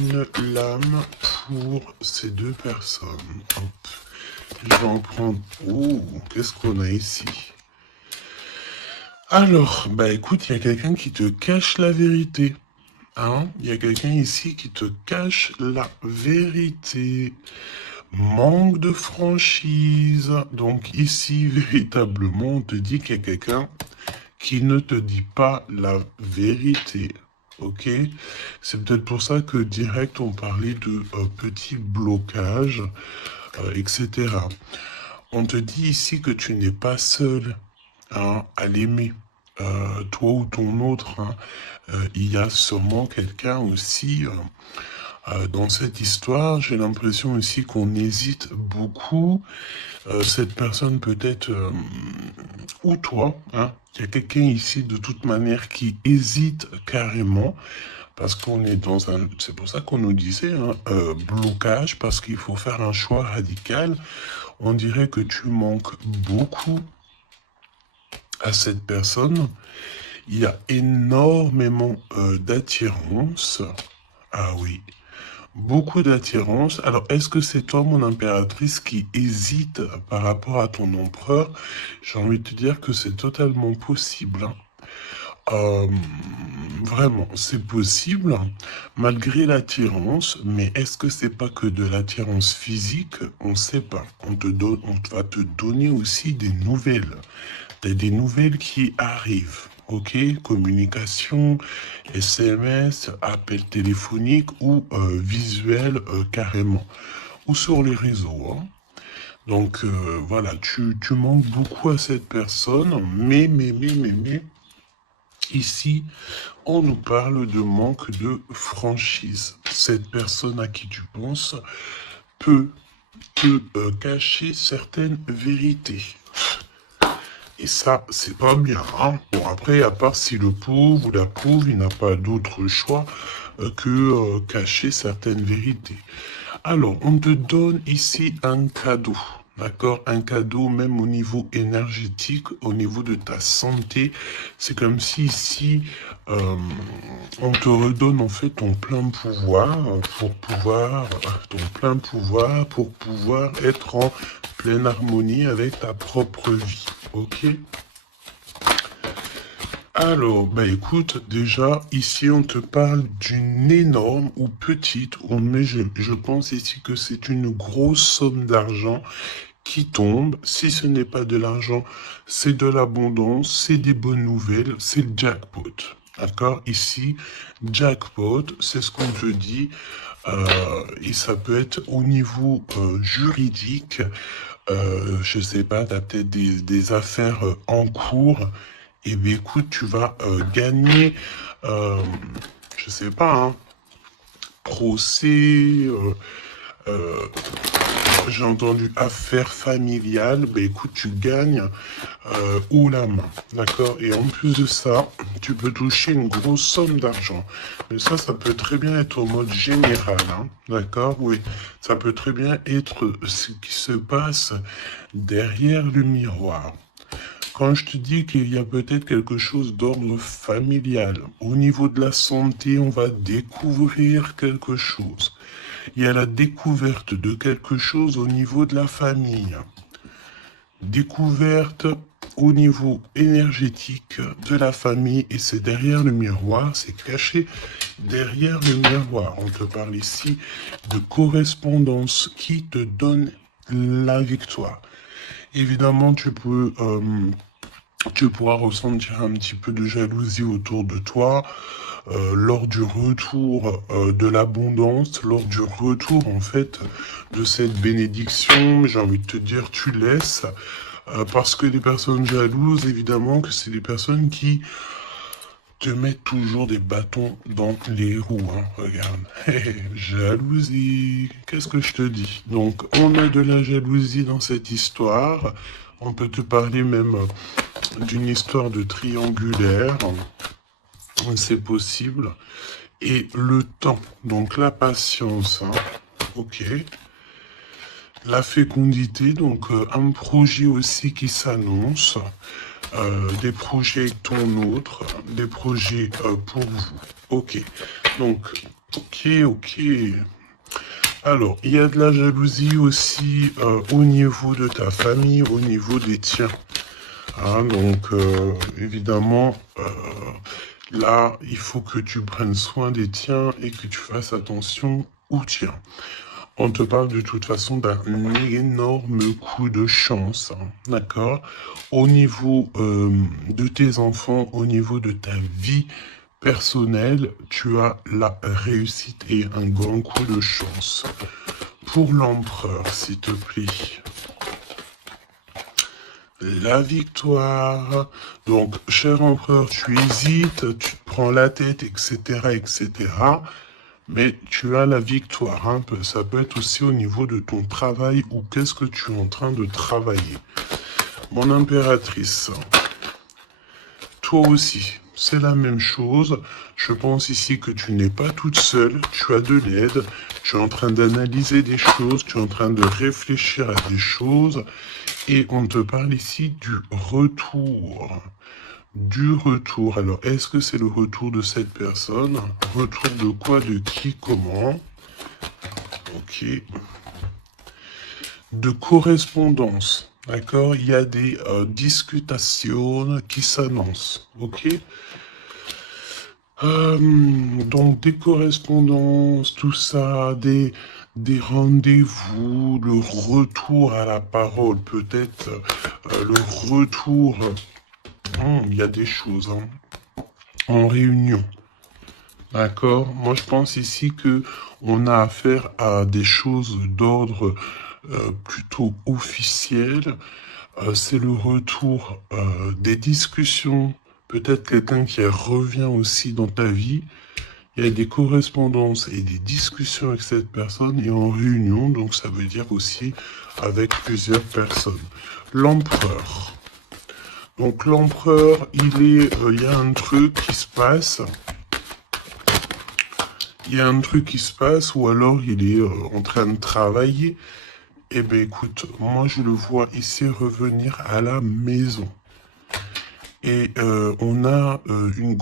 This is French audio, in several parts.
une lame pour ces deux personnes. Hop. Je vais en prendre... Oh, qu'est-ce qu'on a ici? Alors, bah écoute, il y a quelqu'un qui te cache la vérité. Hein? Il y a quelqu'un ici qui te cache la vérité. Manque de franchise. Donc ici, véritablement, on te dit qu'il y a quelqu'un qui ne te dit pas la vérité. Ok? C'est peut-être pour ça que direct on parlait de petits blocages, etc. On te dit ici que tu n'es pas seul, hein, à l'aimer. Toi ou ton autre, hein. Il y a sûrement quelqu'un aussi dans cette histoire. J'ai l'impression aussi qu'on hésite beaucoup. Cette personne peut-être, ou toi, hein. Il y a quelqu'un ici de toute manière qui hésite carrément. Parce qu'on est dans un... C'est pour ça qu'on nous disait, hein, blocage, parce qu'il faut faire un choix radical. On dirait que tu manques beaucoup à cette personne. Il y a énormément d'attirance. Ah oui, beaucoup d'attirance. Alors, est-ce que c'est toi, mon impératrice, qui hésite par rapport à ton empereur? J'ai envie de te dire que c'est totalement possible, hein. Vraiment, c'est possible, malgré l'attirance, mais est-ce que c'est pas que de l'attirance physique? On ne sait pas. On va te donner aussi des nouvelles. Des nouvelles qui arrivent. Ok, communication, SMS, appel téléphonique ou visuel carrément. Ou sur les réseaux, hein. Donc voilà, tu manques beaucoup à cette personne, mais, ici, on nous parle de manque de franchise. Cette personne à qui tu penses peut cacher certaines vérités. Et ça, c'est pas bien, hein. Bon, après, à part si le pauvre ou la pauvre, il n'a pas d'autre choix que cacher certaines vérités. Alors, on te donne ici un cadeau, d'accord? Un cadeau même au niveau énergétique, au niveau de ta santé. C'est comme si ici, on te redonne en fait ton plein pouvoir pour pouvoir être en pleine harmonie avec ta propre vie, ok? Alors, bah écoute, déjà, ici, on te parle d'une énorme ou petite, mais je pense ici que c'est une grosse somme d'argent qui tombe. Si ce n'est pas de l'argent, c'est de l'abondance, c'est des bonnes nouvelles, c'est le jackpot. D'accord? Ici, jackpot, c'est ce qu'on te dit. Et ça peut être au niveau juridique. Je sais pas, tu as peut-être des affaires en cours. Eh bien, écoute, tu vas gagner, je sais pas, hein, procès, j'ai entendu affaires familiales. Ben écoute, tu gagnes haut la main, d'accord? Et en plus de ça, tu peux toucher une grosse somme d'argent. Mais ça peut très bien être au mode général, hein, d'accord? Oui, ça peut très bien être ce qui se passe derrière le miroir. Quand je te dis qu'il y a peut-être quelque chose d'ordre familial, au niveau de la santé, on va découvrir quelque chose. Il y a la découverte de quelque chose au niveau de la famille. Découverte au niveau énergétique de la famille, et c'est derrière le miroir, c'est caché derrière le miroir. On te parle ici de correspondance qui te donne la victoire. Évidemment, tu pourras ressentir un petit peu de jalousie autour de toi lors du retour de l'abondance, lors du retour en fait de cette bénédiction. J'ai envie de te dire, tu laisses parce que les personnes jalouses, évidemment, que c'est des personnes qui te mettent toujours des bâtons dans les roues, hein. Regarde, jalousie, qu'est-ce que je te dis? Donc, on a de la jalousie dans cette histoire. On peut te parler même d'une histoire de triangulaire. C'est possible. Et le temps, donc la patience, hein. Ok. La fécondité, donc un projet aussi qui s'annonce. Des projets avec ton autre, des projets pour vous. Ok. Donc, Ok, ok. Alors, il y a de la jalousie aussi au niveau de ta famille, au niveau des tiens. Hein, donc, évidemment, là, il faut que tu prennes soin des tiens et que tu fasses attention aux tiens. On te parle de toute façon d'un énorme coup de chance, hein, d'accord? Au niveau de tes enfants, au niveau de ta vie personnelle, tu as la réussite et un grand coup de chance. Pour l'empereur, s'il te plaît. La victoire. Donc, cher empereur, tu hésites, tu te prends la tête, etc., etc. Mais tu as la victoire. Hein. Ça peut être aussi au niveau de ton travail ou qu'est-ce que tu es en train de travailler. Mon impératrice, toi aussi, c'est la même chose. Je pense ici que tu n'es pas toute seule, tu as de l'aide, tu es en train d'analyser des choses, tu es en train de réfléchir à des choses. Et on te parle ici du retour. Du retour. Alors, est-ce que c'est le retour de cette personne? Retour de quoi? De qui? Comment? Ok. De correspondance. D'accord? Il y a des discutations qui s'annoncent. Ok? Donc, des correspondances, tout ça, des rendez-vous, le retour à la parole, peut-être le retour. Il y a des choses hein, en réunion. D'accord? Moi, je pense ici que on a affaire à des choses d'ordre plutôt officiel. C'est le retour des discussions. Peut-être quelqu'un qui revient aussi dans ta vie. Il y a des correspondances et des discussions avec cette personne et en réunion. Donc, ça veut dire aussi avec plusieurs personnes. L'empereur. Donc l'empereur, il y a un truc qui se passe. Il y a un truc qui se passe ou alors il est en train de travailler. Eh bien écoute, moi je le vois ici revenir à la maison. Et on a une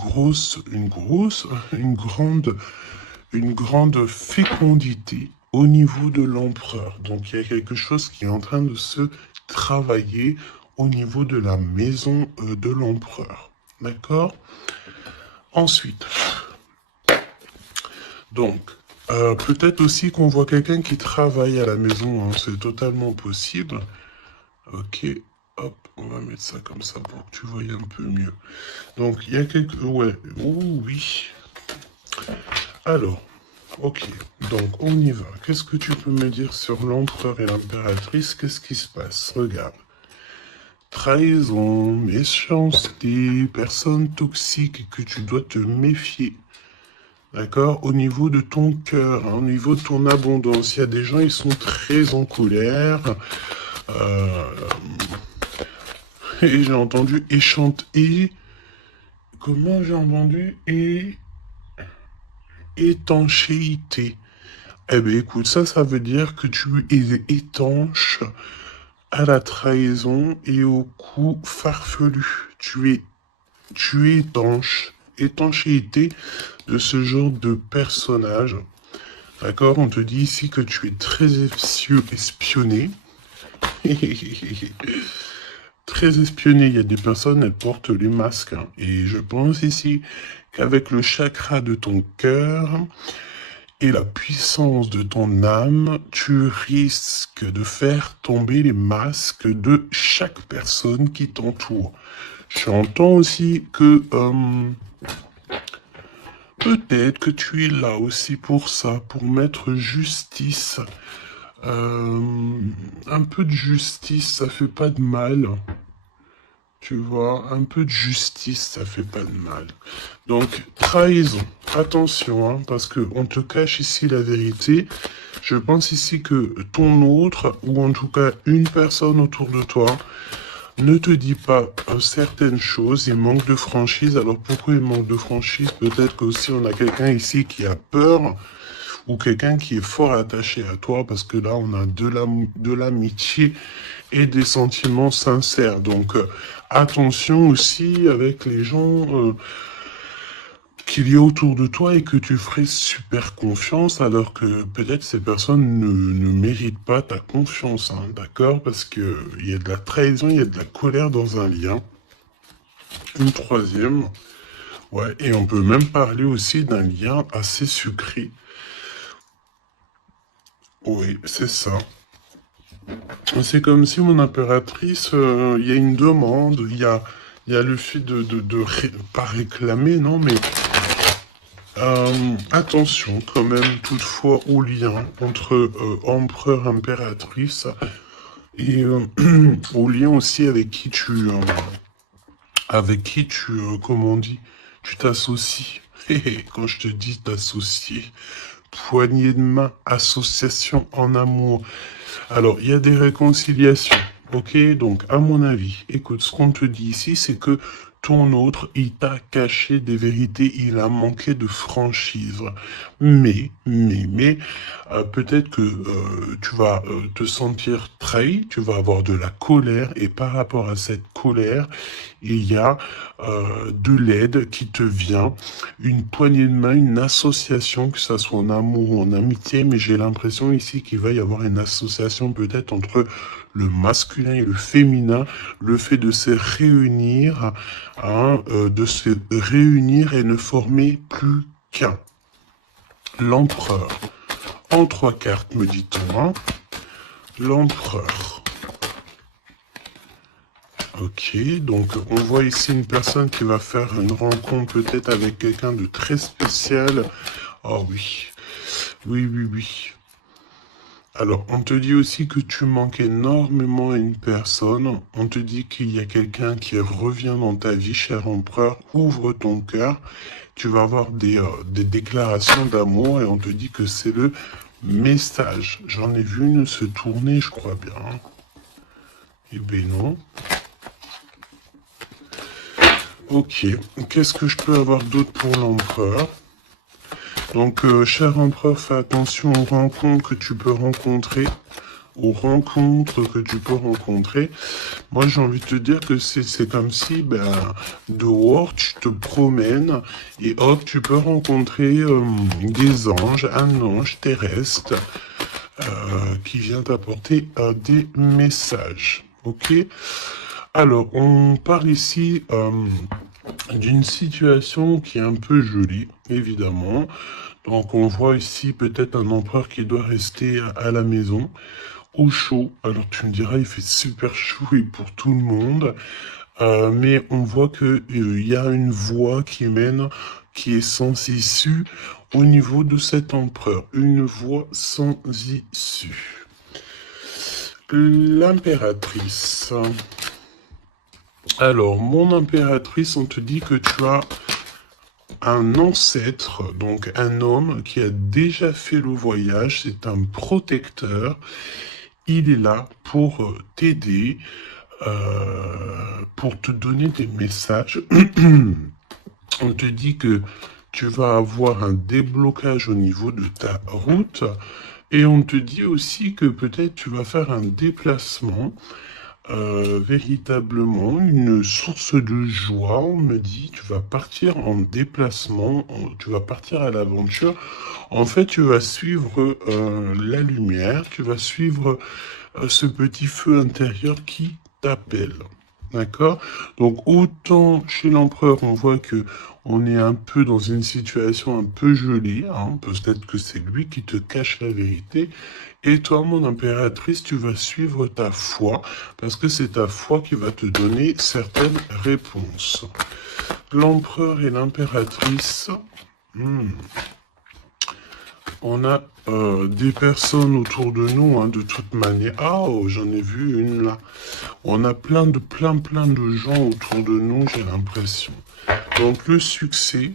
grande fécondité au niveau de l'empereur. Donc il y a quelque chose qui est en train de se travailler au niveau de la maison de l'empereur. D'accord? Ensuite, donc, peut-être aussi qu'on voit quelqu'un qui travaille à la maison, hein, c'est totalement possible. Ok, hop, on va mettre ça comme ça pour que tu voyes un peu mieux. Donc, il y a quelques... Ouais, oh, oui. Alors, ok, donc on y va. Qu'est-ce que tu peux me dire sur l'empereur et l'impératrice? Qu'est-ce qui se passe? Regarde. Trahison, méchanceté, personne toxique que tu dois te méfier. D'accord? Au niveau de ton cœur, hein, au niveau de ton abondance, il y a des gens, ils sont très en colère. Euh, et j'ai entendu échanter. Comment j'ai entendu? Étanchéité. Eh bien, écoute, ça veut dire que tu es étanche à la trahison et au coup farfelu. Tu es étanche. Étanchéité de ce genre de personnage. D'accord? On te dit ici que tu es très espionné. Très espionné. Il y a des personnes, elles portent les masques. Hein. Et je pense ici qu'avec le chakra de ton cœur et la puissance de ton âme, tu risques de faire tomber les masques de chaque personne qui t'entoure. J'entends aussi que peut-être que tu es là aussi pour ça, pour mettre justice. Un peu de justice, ça fait pas de mal. Tu vois, un peu de justice, ça fait pas de mal. Donc, trahison. Attention, hein, parce que on te cache ici la vérité. Je pense ici que ton autre, ou en tout cas une personne autour de toi, ne te dit pas certaines choses, il manque de franchise. Alors pourquoi il manque de franchise? Peut-être qu'aussi on a quelqu'un ici qui a peur ou quelqu'un qui est fort attaché à toi parce que là on a de l'amitié et des sentiments sincères. Donc attention aussi avec les gens qu'il y a autour de toi et que tu ferais super confiance alors que peut-être ces personnes ne méritent pas ta confiance, hein, d'accord? Parce que il y a de la trahison, il y a de la colère dans un lien. Une troisième, ouais, et on peut même parler aussi d'un lien assez sucré. Oui, c'est ça. C'est comme si mon impératrice, il y a une demande, il y a le fait pas réclamer, non, mais attention quand même toutefois au lien entre empereur impératrice et au lien aussi avec qui tu comment on dit, tu t'associes. Quand je te dis t'associer, poignée de main, association en amour. Alors, il y a des réconciliations, ok? Donc, à mon avis, écoute, ce qu'on te dit ici, c'est que ton autre, il t'a caché des vérités, il a manqué de franchise. Mais, peut-être que tu vas te sentir trahi, tu vas avoir de la colère, et par rapport à cette colère, il y a de l'aide qui te vient, une poignée de main, une association, que ça soit en amour ou en amitié, mais j'ai l'impression ici qu'il va y avoir une association peut-être entre le masculin et le féminin, le fait de se réunir, hein, de se réunir et ne former plus qu'un. L'empereur. En 3 cartes, me dit-on, hein. L'empereur. Ok, donc on voit ici une personne qui va faire une rencontre peut-être avec quelqu'un de très spécial. Oh oui, oui, oui, oui. Alors, on te dit aussi que tu manques énormément à une personne. On te dit qu'il y a quelqu'un qui revient dans ta vie, cher empereur. Ouvre ton cœur. Tu vas avoir des déclarations d'amour et on te dit que c'est le message. J'en ai vu une se tourner, je crois bien. Eh ben non. Ok, qu'est-ce que je peux avoir d'autre pour l'empereur? Donc, cher empereur, fais attention aux rencontres que tu peux rencontrer. Aux rencontres que tu peux rencontrer. Moi, j'ai envie de te dire que c'est comme si, ben, dehors, tu te promènes et hop, tu peux rencontrer des anges, un ange terrestre qui vient t'apporter des messages. Ok? Alors, on parle ici d'une situation qui est un peu jolie, évidemment. Donc, on voit ici peut-être un empereur qui doit rester à la maison, au chaud. Alors, tu me diras, il fait super chaud et pour tout le monde. Mais on voit que il y a une voie qui mène, qui est sans issue au niveau de cet empereur. Une voie sans issue. L'impératrice. Alors, mon impératrice, on te dit que tu as un ancêtre, donc un homme qui a déjà fait le voyage, c'est un protecteur. Il est là pour t'aider, pour te donner des messages. On te dit que tu vas avoir un déblocage au niveau de ta route et on te dit aussi que peut-être tu vas faire un déplacement, véritablement une source de joie. On me dit tu vas partir en déplacement, tu vas partir à l'aventure. En fait, tu vas suivre la lumière, tu vas suivre ce petit feu intérieur qui t'appelle. D'accord? Donc autant chez l'empereur, on voit que on est un peu dans une situation un peu gelée, hein. Peut-être que c'est lui qui te cache la vérité. Et toi, mon impératrice, tu vas suivre ta foi, parce que c'est ta foi qui va te donner certaines réponses. L'empereur et l'impératrice. On a des personnes autour de nous, hein, de toute manière. Ah, oh, j'en ai vu une là. On a plein de gens autour de nous, j'ai l'impression. Donc le succès,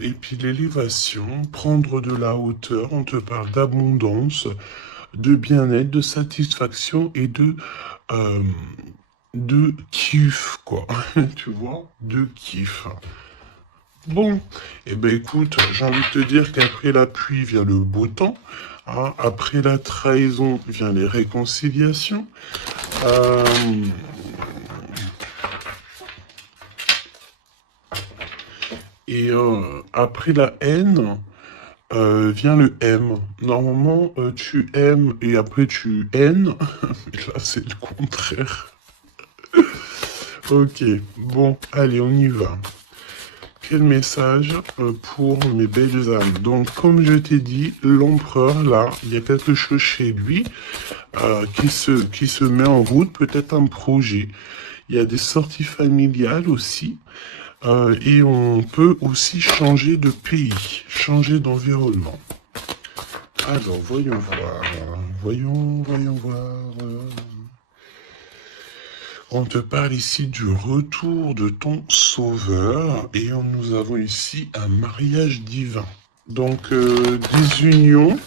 et puis l'élévation, prendre de la hauteur, on te parle d'abondance, de bien-être, de satisfaction et euh, de kiff, quoi. Tu vois, de kiff. Bon, eh ben écoute, j'ai envie de te dire qu'après la pluie vient le beau temps, hein. Après la trahison vient les réconciliations. Euh, Et après la N, vient le M. Normalement, tu aimes et après tu N. Mais là, c'est le contraire. Ok, bon, allez, on y va. Quel message pour mes belles âmes? Donc, comme je t'ai dit, l'empereur, là, il y a quelque chose chez lui qui se met en route, peut-être un projet. Il y a des sorties familiales aussi. Et on peut aussi changer de pays, changer d'environnement. Alors, voyons voir. Voyons voir. On te parle ici du retour de ton sauveur et nous avons ici un mariage divin. Donc, des unions,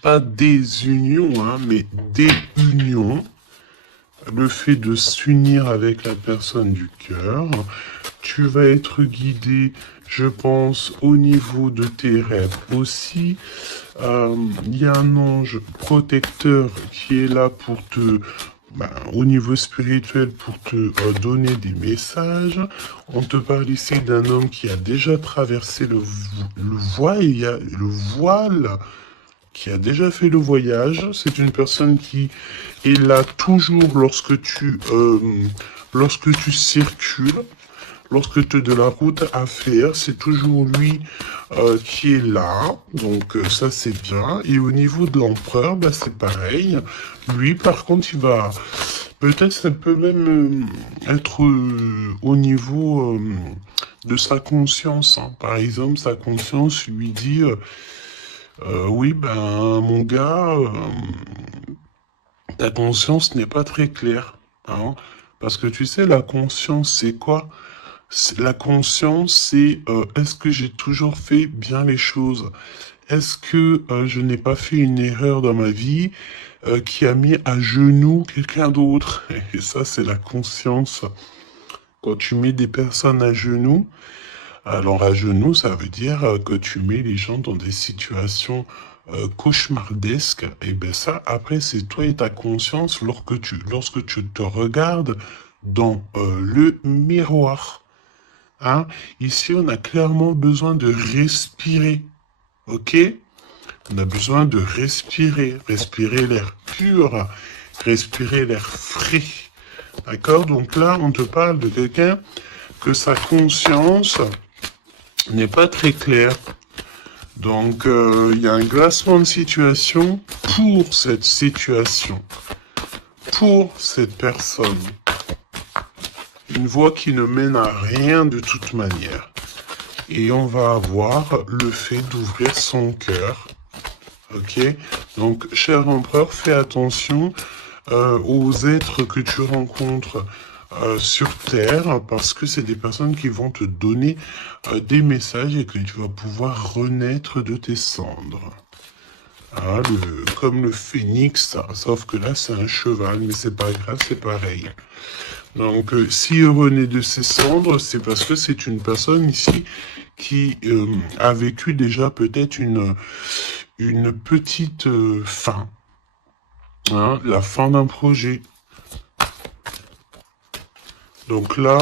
pas des unions, hein, mais des unions. Le fait de s'unir avec la personne du cœur. Tu vas être guidé, je pense, au niveau de tes rêves aussi. Il y a un ange protecteur qui est là pour te, au niveau spirituel, pour te donner des messages. On te parle ici d'un homme qui a déjà traversé le voile, il y a le voile, qui a déjà fait le voyage. C'est une personne qui est là toujours lorsque tu circules. Lorsque tu as de la route à faire, c'est toujours lui qui est là. Donc ça, c'est bien. Et au niveau de l'empereur, c'est pareil. Lui, par contre, il va... Peut-être ça peut même être au niveau de sa conscience. Hein. Par exemple, sa conscience lui dit... oui, mon gars, ta conscience n'est pas très claire. Hein, parce que tu sais, la conscience, c'est quoi? La conscience, c'est est-ce que j'ai toujours fait bien les choses? Est-ce que je n'ai pas fait une erreur dans ma vie qui a mis à genoux quelqu'un d'autre? Et ça, c'est la conscience. Quand tu mets des personnes à genoux, alors à genoux, ça veut dire que tu mets les gens dans des situations cauchemardesques. Et bien ça, après, c'est toi et ta conscience lorsque tu te regardes dans le miroir. Hein? Ici, on a clairement besoin de respirer. Ok? On a besoin de respirer. Respirer l'air pur. Respirer l'air frais. D'accord? Donc là, on te parle de quelqu'un que sa conscience n'est pas très claire. Donc, il y a un glacement de situation pour cette situation. Pour cette personne. Une voie qui ne mène à rien de toute manière. Et on va avoir le fait d'ouvrir son cœur. Ok? Donc, cher empereur, fais attention aux êtres que tu rencontres sur Terre, parce que c'est des personnes qui vont te donner des messages et que tu vas pouvoir renaître de tes cendres. Hein, comme le phénix, sauf que là c'est un cheval, mais c'est pas grave, c'est pareil. Donc, s'il renaît de ses cendres, c'est parce que c'est une personne ici qui a vécu déjà peut-être une petite fin. Hein, la fin d'un projet. Donc là,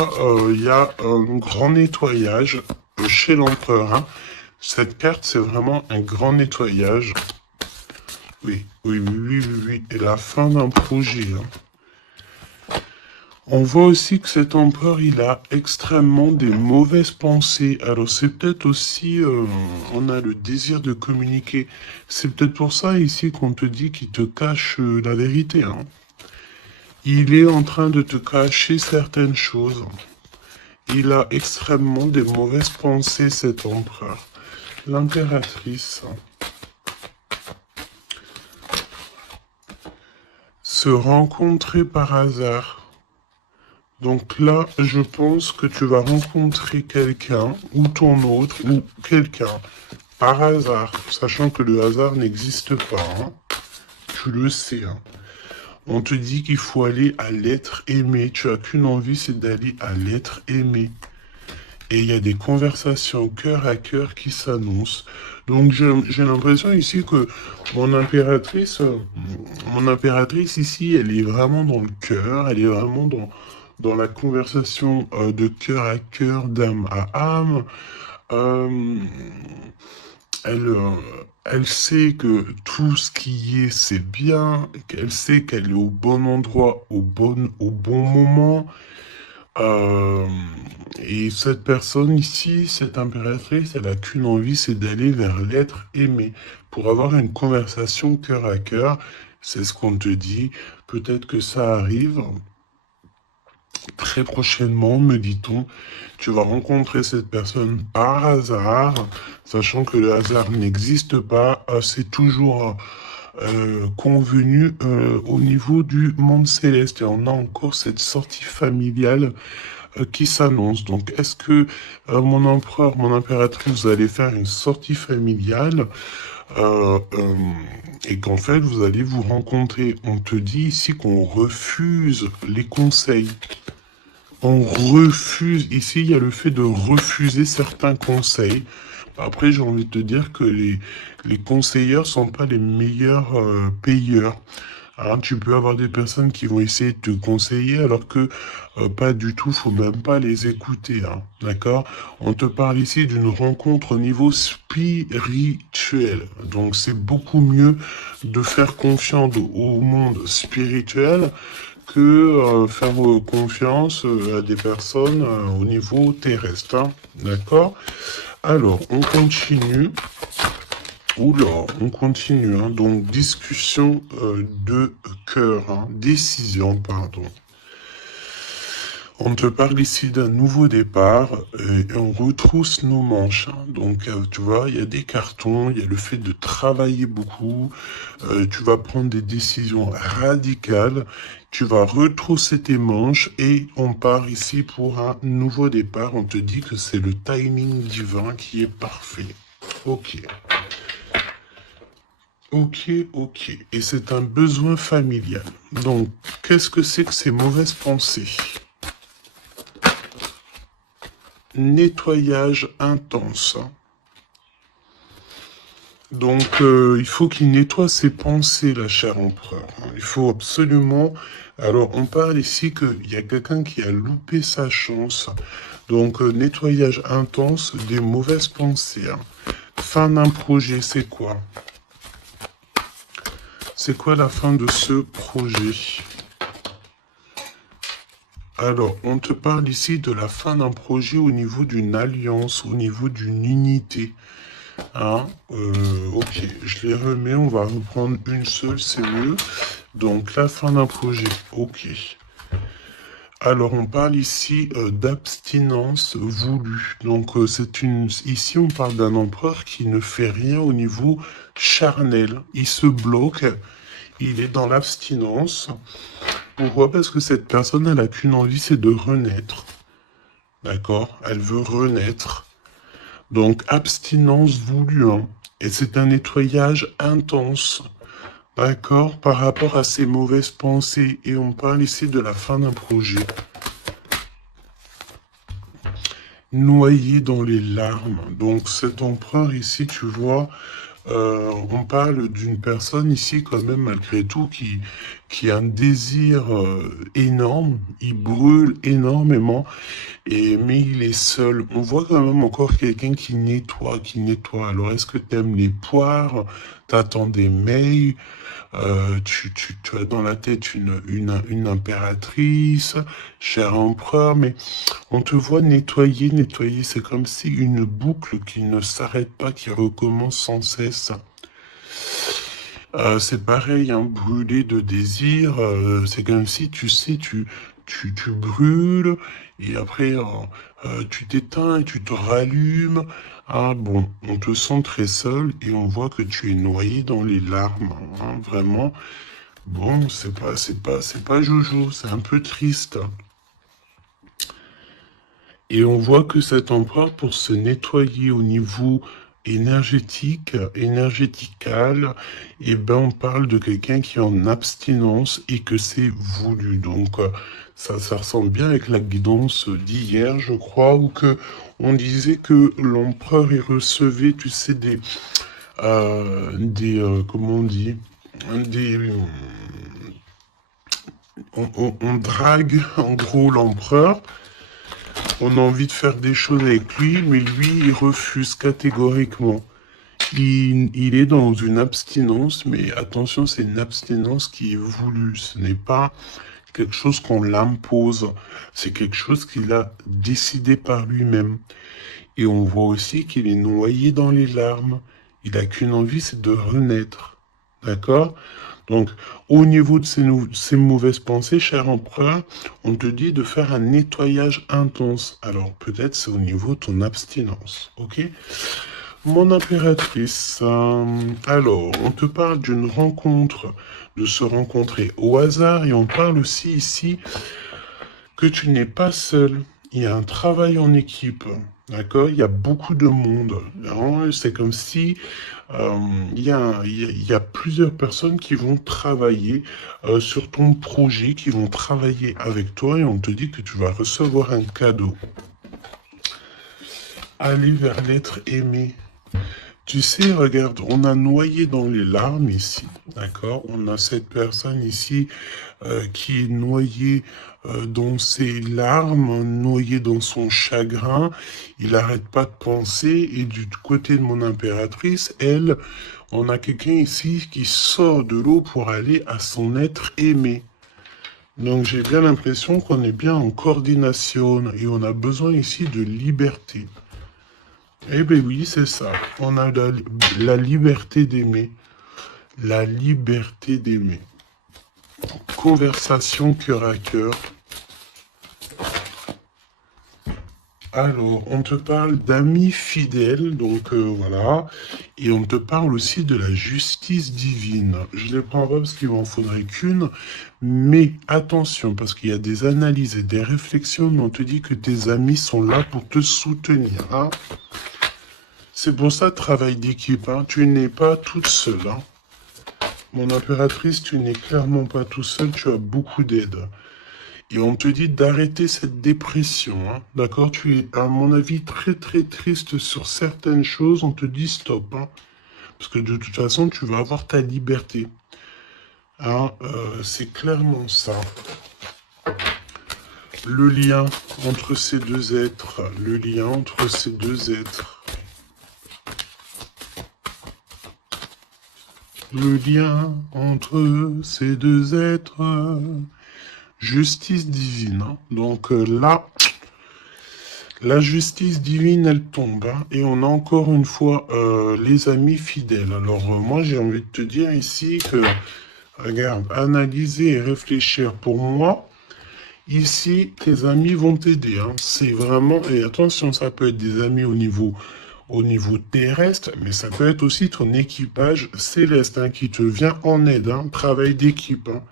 il y a un grand nettoyage chez l'empereur. Hein. Cette carte, c'est vraiment un grand nettoyage. Oui. Et la fin d'un projet. Hein. On voit aussi que cet empereur, il a extrêmement des mauvaises pensées. Alors c'est peut-être aussi, on a le désir de communiquer. C'est peut-être pour ça ici qu'on te dit qu'il te cache la vérité. Hein. Il est en train de te cacher certaines choses. Il a extrêmement des mauvaises pensées, cet empereur. L'impératrice. Se rencontrer par hasard. Donc là, je pense que tu vas rencontrer quelqu'un, ou ton autre, ou quelqu'un, par hasard, sachant que le hasard n'existe pas. Hein. Tu le sais. Hein. On te dit qu'il faut aller à l'être aimé. Tu n'as qu'une envie, c'est d'aller à l'être aimé. Et il y a des conversations cœur à cœur qui s'annoncent. Donc j'ai l'impression ici que mon impératrice ici, elle est vraiment dans le cœur, elle est vraiment dans la conversation de cœur à cœur, d'âme à âme. Euh, elle sait que tout ce qui est, c'est bien, qu'elle sait qu'elle est au bon endroit, au bon moment. Euh, et cette personne ici, cette impératrice, elle a qu'une envie, c'est d'aller vers l'être aimé. Pour avoir une conversation cœur à cœur, c'est ce qu'on te dit. Peut-être que ça arrive. Très prochainement, me dit-on, tu vas rencontrer cette personne par hasard, sachant que le hasard n'existe pas, c'est toujours convenu au niveau du monde céleste. Et on a encore cette sortie familiale qui s'annonce. Donc, est-ce que mon empereur, mon impératrice, vous allez faire une sortie familiale et qu'en fait, vous allez vous rencontrer? On te dit ici qu'on refuse les conseils. On refuse, ici il y a le fait de refuser certains conseils. Après, j'ai envie de te dire que les conseilleurs sont pas les meilleurs payeurs. Hein, tu peux avoir des personnes qui vont essayer de te conseiller alors que pas du tout, faut même pas les écouter. Hein, d'accord? On te parle ici d'une rencontre au niveau spirituel. Donc c'est beaucoup mieux de faire confiance au monde spirituel que faire confiance à des personnes au niveau terrestre. Hein, d'accord? Alors, on continue. Oula, on continue. Hein, donc, discussion de cœur. Hein, décision, pardon. On te parle ici d'un nouveau départ et on retrousse nos manches. Hein. Donc, tu vois, il y a des cartons, il y a le fait de travailler beaucoup. Tu vas prendre des décisions radicales. Tu vas retrousser tes manches et on part ici pour un nouveau départ. On te dit que c'est le timing divin qui est parfait. Ok. Ok, ok. Et c'est un besoin familial. Donc, qu'est-ce que c'est que ces mauvaises pensées? Nettoyage intense. Donc, il faut qu'il nettoie ses pensées, la chère empereur. Il faut absolument... Alors, on parle ici qu'il y a quelqu'un qui a loupé sa chance. Donc, nettoyage intense des mauvaises pensées. Hein. Fin d'un projet, c'est quoi? C'est quoi la fin de ce projet? Alors, on te parle ici de la fin d'un projet au niveau d'une alliance, au niveau d'une unité. Hein, ok, je les remets, on va reprendre une seule, c'est mieux. Donc, la fin d'un projet, ok. Alors, on parle ici d'abstinence voulue. Donc, ici, on parle d'un empereur qui ne fait rien au niveau charnel. Il se bloque, il est dans l'abstinence. Pourquoi? Parce que cette personne, elle n'a qu'une envie, c'est de renaître. D'accord? Elle veut renaître. Donc, abstinence voulue. Hein. Et c'est un nettoyage intense. D'accord? Par rapport à ces mauvaises pensées. Et on parle ici de la fin d'un projet. Noyé dans les larmes. Donc, cet empereur ici, tu vois, on parle d'une personne ici quand même malgré tout qui a un désir énorme, il brûle énormément, mais il est seul. On voit quand même encore quelqu'un qui nettoie, qui nettoie. Alors est-ce que tu aimes les poires? T'attends des mails? Tu as dans la tête une impératrice, cher empereur, mais on te voit nettoyer, nettoyer. C'est comme si une boucle qui ne s'arrête pas, qui recommence sans cesse. C'est pareil, hein, brûler de désir, c'est comme si, tu sais, tu brûles, et après, tu t'éteins et tu te rallumes. Ah bon, on te sent très seul, et on voit que tu es noyé dans les larmes, hein, vraiment. Bon, c'est pas Jojo, c'est un peu triste. Et on voit que cet empereur, pour se nettoyer au niveau énergétique, énergétical, eh ben, on parle de quelqu'un qui est en abstinence et que c'est voulu. Donc, ça ressemble bien avec la guidance d'hier, je crois, où que on disait que l'empereur, il recevait, tu sais, comment on dit, des, on drague en gros l'empereur. On a envie de faire des choses avec lui, mais lui, il refuse catégoriquement. Il est dans une abstinence, mais attention, c'est une abstinence qui est voulue. Ce n'est pas quelque chose qu'on l'impose. C'est quelque chose qu'il a décidé par lui-même. Et on voit aussi qu'il est noyé dans les larmes. Il n'a qu'une envie, c'est de renaître. D'accord? Donc, au niveau de ces mauvaises pensées, cher empereur, on te dit de faire un nettoyage intense. Alors, peut-être c'est au niveau de ton abstinence. Ok? Mon impératrice, alors, on te parle d'une rencontre, de se rencontrer au hasard, et on parle aussi ici que tu n'es pas seul. Il y a un travail en équipe, d'accord? Il y a beaucoup de monde. Hein. C'est comme si il y a plusieurs personnes qui vont travailler sur ton projet, qui vont travailler avec toi, et on te dit que tu vas recevoir un cadeau. Aller vers l'être aimé. Tu sais, regarde, on a noyé dans les larmes ici, d'accord? On a cette personne ici qui est noyée dans ses larmes, noyée dans son chagrin. Il n'arrête pas de penser. Et du côté de mon impératrice, elle, on a quelqu'un ici qui sort de l'eau pour aller à son être aimé. Donc j'ai bien l'impression qu'on est bien en coordination et on a besoin ici de liberté. Eh bien oui, c'est ça. On a la liberté d'aimer. La liberté d'aimer. Conversation cœur à cœur. Alors, on te parle d'amis fidèles, donc voilà. Et on te parle aussi de la justice divine. Je ne les prends pas parce qu'il m'en faudrait qu'une. Mais attention, parce qu'il y a des analyses et des réflexions, mais on te dit que tes amis sont là pour te soutenir. Hein. C'est pour ça, travail d'équipe. Hein. Tu n'es pas toute seule. Hein. Mon impératrice, tu n'es clairement pas tout seul. Tu as beaucoup d'aide. Et on te dit d'arrêter cette dépression. Hein. D'accord? Tu es, à mon avis, très très triste sur certaines choses. On te dit stop. Hein. Parce que de toute façon, tu vas avoir ta liberté. Hein, c'est clairement ça. Le lien entre ces deux êtres. Le lien entre ces deux êtres. Le lien entre ces deux êtres. Justice divine. Hein. Donc là, la justice divine, elle tombe. Hein. Et on a encore une fois les amis fidèles. Alors moi, j'ai envie de te dire ici que, regarde, analyser et réfléchir pour moi. Ici, tes amis vont t'aider. Hein. C'est vraiment... Et attention, ça peut être des amis au niveau terrestre, mais ça peut être aussi ton équipage céleste hein, qui te vient en aide. Hein. Travail d'équipe. Hein.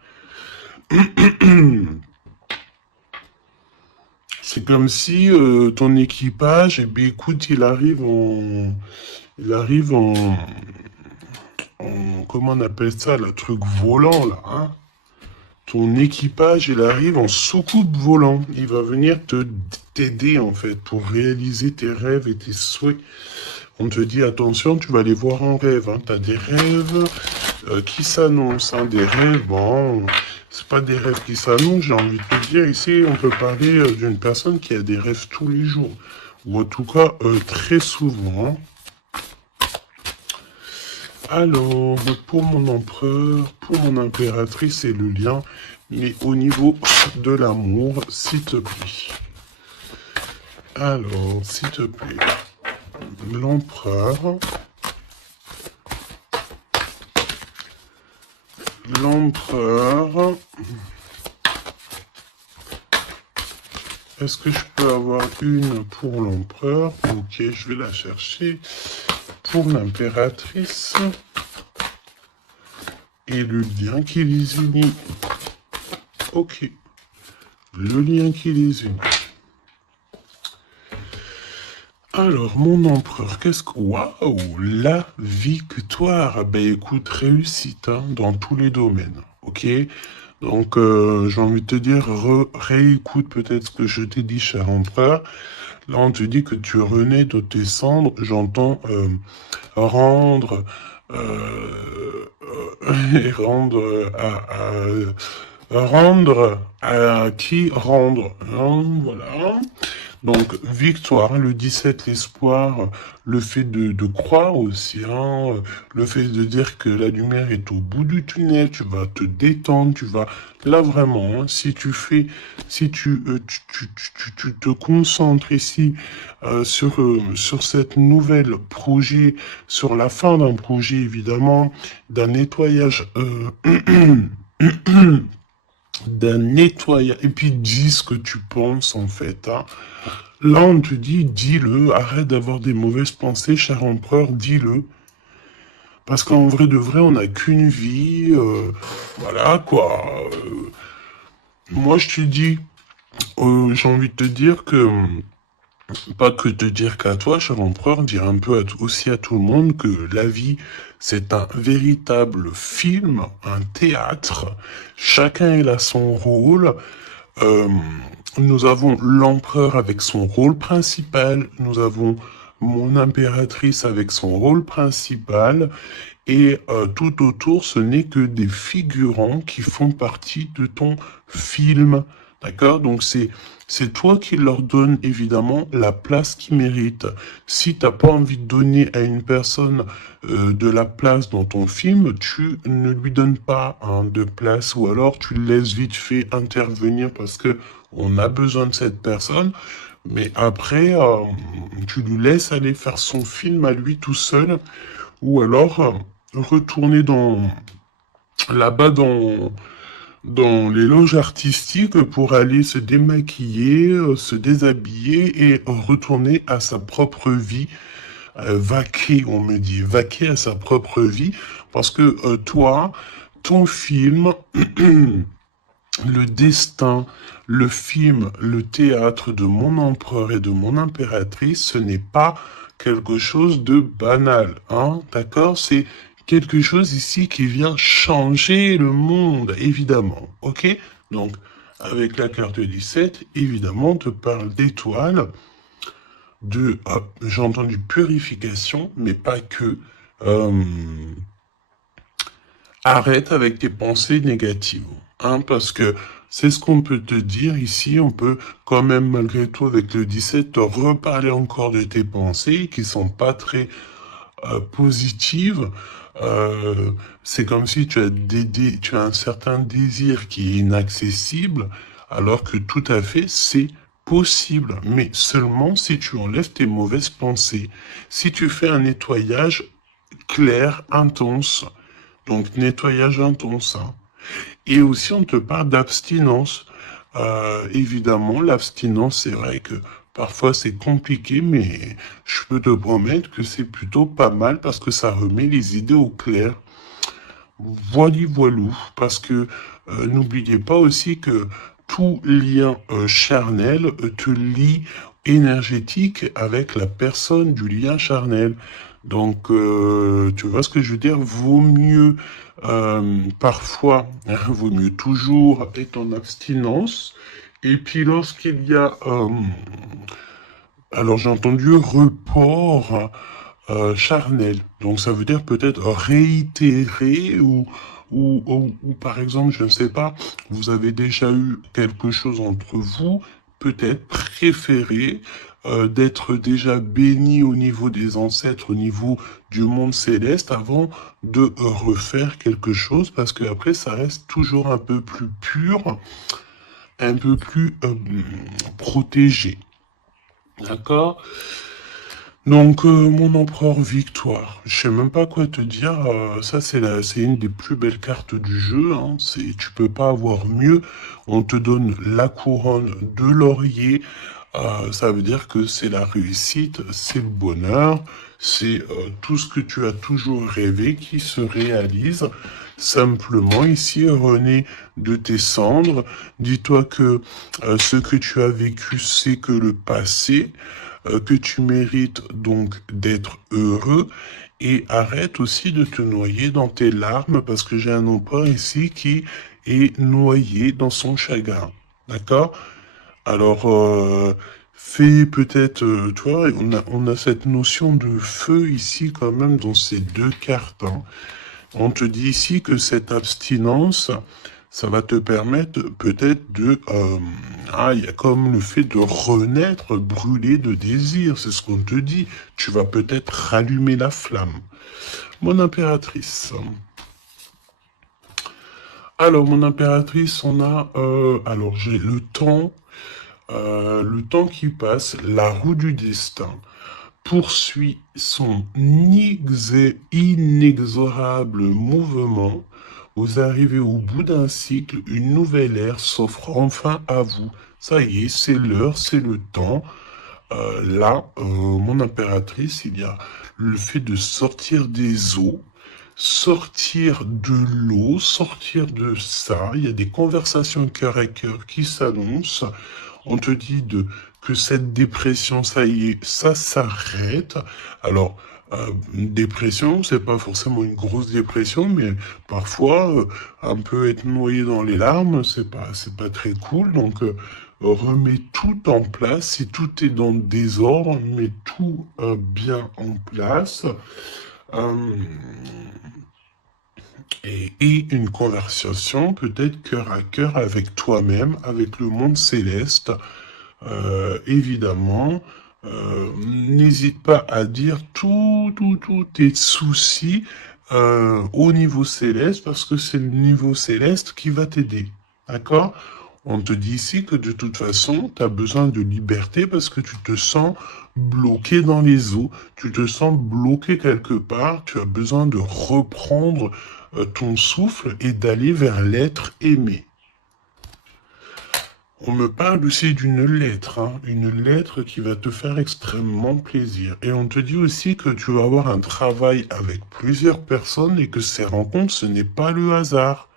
C'est comme si ton équipage, eh bien, écoute, il arrive comment on appelle ça, le truc volant, là, hein. Ton équipage, il arrive en soucoupe volant. Il va venir t'aider, en fait, pour réaliser tes rêves et tes souhaits. On te dit, attention, tu vas les voir en rêve. Hein. Tu as des rêves qui s'annoncent. Hein. Des rêves, bon, c'est pas des rêves qui s'annoncent. J'ai envie de te dire, ici, on peut parler d'une personne qui a des rêves tous les jours. Ou en tout cas, très souvent. Hein. Alors, pour mon empereur, pour mon impératrice, c'est le lien. Mais au niveau de l'amour, s'il te plaît. Alors, s'il te plaît. L'empereur. L'empereur. Est-ce que je peux avoir une pour l'empereur? Ok, je vais la chercher. Pour l'impératrice. Et le lien qui les unit. Ok. Le lien qui les unit. Alors, mon empereur, qu'est-ce que... Waouh! La victoire! Ben écoute, réussite hein, dans tous les domaines. Ok? Donc, j'ai envie de te dire, réécoute peut-être ce que je t'ai dit, cher empereur. Là, on te dit que tu renais de tes cendres. J'entends rendre... et rendre Rendre à qui rendre, hein, voilà. Donc, victoire, le 17, l'espoir, le fait de croire aussi, hein, le fait de dire que la lumière est au bout du tunnel, tu vas te détendre, tu vas... Là, vraiment, hein, si tu te concentres ici sur cette nouvelle projet, sur la fin d'un projet, évidemment, d'un nettoyage... d'un nettoyage, et puis dis ce que tu penses, en fait, hein. Là, on te dit, dis-le, arrête d'avoir des mauvaises pensées, cher empereur, dis-le. Parce qu'en vrai de vrai, on n'a qu'une vie, voilà, quoi. Moi, je te dis, j'ai envie de te dire que, pas que te dire qu'à toi, cher empereur, dire un peu aussi à tout le monde que la vie, c'est un véritable film, un théâtre. Chacun il a son rôle. Euh, Nous avons l'empereur avec son rôle principal, nous avons mon impératrice avec son rôle principal, et tout autour, ce n'est que des figurants qui font partie de ton film. D'accord? Donc c'est toi qui leur donne évidemment la place qu'ils méritent. Si t'as pas envie de donner à une personne de la place dans ton film, tu ne lui donnes pas hein, de place ou alors tu le laisses vite fait intervenir parce que on a besoin de cette personne. Mais après, tu lui laisses aller faire son film à lui tout seul ou alors retourner là-bas dans les loges artistiques pour aller se démaquiller, se déshabiller et retourner à sa propre vie, vaquer, on me dit, vaquer à sa propre vie, parce que toi, ton film, le destin, le film, le théâtre de mon empereur et de mon impératrice, ce n'est pas quelque chose de banal, hein, d'accord? C'est quelque chose ici qui vient changer le monde, évidemment, ok? Donc, avec la carte 17, évidemment, on te parle d'étoiles, j'ai entendu purification, mais pas que. Euh, Arrête avec tes pensées négatives, hein, parce que c'est ce qu'on peut te dire ici. On peut quand même, malgré tout, avec le 17, te reparler encore de tes pensées qui sont pas très positives. Euh, c'est comme si tu as un certain désir qui est inaccessible, alors que tout à fait, c'est possible, mais seulement si tu enlèves tes mauvaises pensées, si tu fais un nettoyage clair, intense, donc nettoyage intense, hein. Et aussi, on te parle d'abstinence. Évidemment, l'abstinence, c'est vrai que parfois c'est compliqué, mais je peux te promettre que c'est plutôt pas mal parce que ça remet les idées au clair. Voilou, parce que n'oubliez pas aussi que tout lien charnel te lie énergétique avec la personne du lien charnel. Donc, tu vois ce que je veux dire? Vaut mieux parfois, hein, vaut mieux toujours être en abstinence. Et puis lorsqu'il y a, alors j'ai entendu report charnel. Donc ça veut dire peut-être réitérer ou par exemple, je ne sais pas, vous avez déjà eu quelque chose entre vous, peut-être préféré d'être déjà béni au niveau des ancêtres, au niveau du monde céleste, avant de refaire quelque chose, parce que après ça reste toujours un peu plus pur, un peu plus protégé. D'accord? Donc, mon empereur Victoire, je sais même pas quoi te dire, ça c'est une des plus belles cartes du jeu, hein. Tu peux pas avoir mieux, on te donne la couronne de laurier, ça veut dire que c'est la réussite, c'est le bonheur, c'est tout ce que tu as toujours rêvé qui se réalise. Simplement, ici, René, de tes cendres, dis-toi que ce que tu as vécu, c'est que le passé, que tu mérites donc d'être heureux, et arrête aussi de te noyer dans tes larmes, parce que j'ai un empereur ici qui est noyé dans son chagrin. D'accord? Alors, fais peut-être, tu vois, on a cette notion de feu ici quand même dans ces deux cartes, hein. On te dit ici que cette abstinence, ça va te permettre peut-être de... il y a comme le fait de renaître brûlé de désir, c'est ce qu'on te dit. Tu vas peut-être rallumer la flamme. Mon impératrice. Alors, mon impératrice, on a... alors, j'ai le temps qui passe, la roue du destin poursuit son inexorable mouvement. Vous arrivez au bout d'un cycle, une nouvelle ère s'offre enfin à vous. Ça y est, c'est l'heure, c'est le temps. Mon impératrice, il y a le fait de sortir des eaux, sortir de l'eau, sortir de ça. Il y a des conversations cœur à cœur qui s'annoncent. On te dit que cette dépression, ça y est, ça s'arrête. Alors, une dépression, c'est pas forcément une grosse dépression, mais parfois, un peu être noyé dans les larmes, c'est pas très cool. Donc, remets tout en place. Si tout est dans le désordre, mets tout bien en place. Euh, et une conversation peut-être cœur à cœur avec toi-même, avec le monde céleste. Évidemment, n'hésite pas à dire tous tes soucis au niveau céleste parce que c'est le niveau céleste qui va t'aider. D'accord? On te dit ici que de toute façon, tu as besoin de liberté parce que tu te sens bloqué dans les eaux, tu te sens bloqué quelque part, tu as besoin de reprendre ton souffle et d'aller vers l'être aimé. On me parle aussi d'une lettre, hein, une lettre qui va te faire extrêmement plaisir. Et on te dit aussi que tu vas avoir un travail avec plusieurs personnes et que ces rencontres, ce n'est pas le hasard.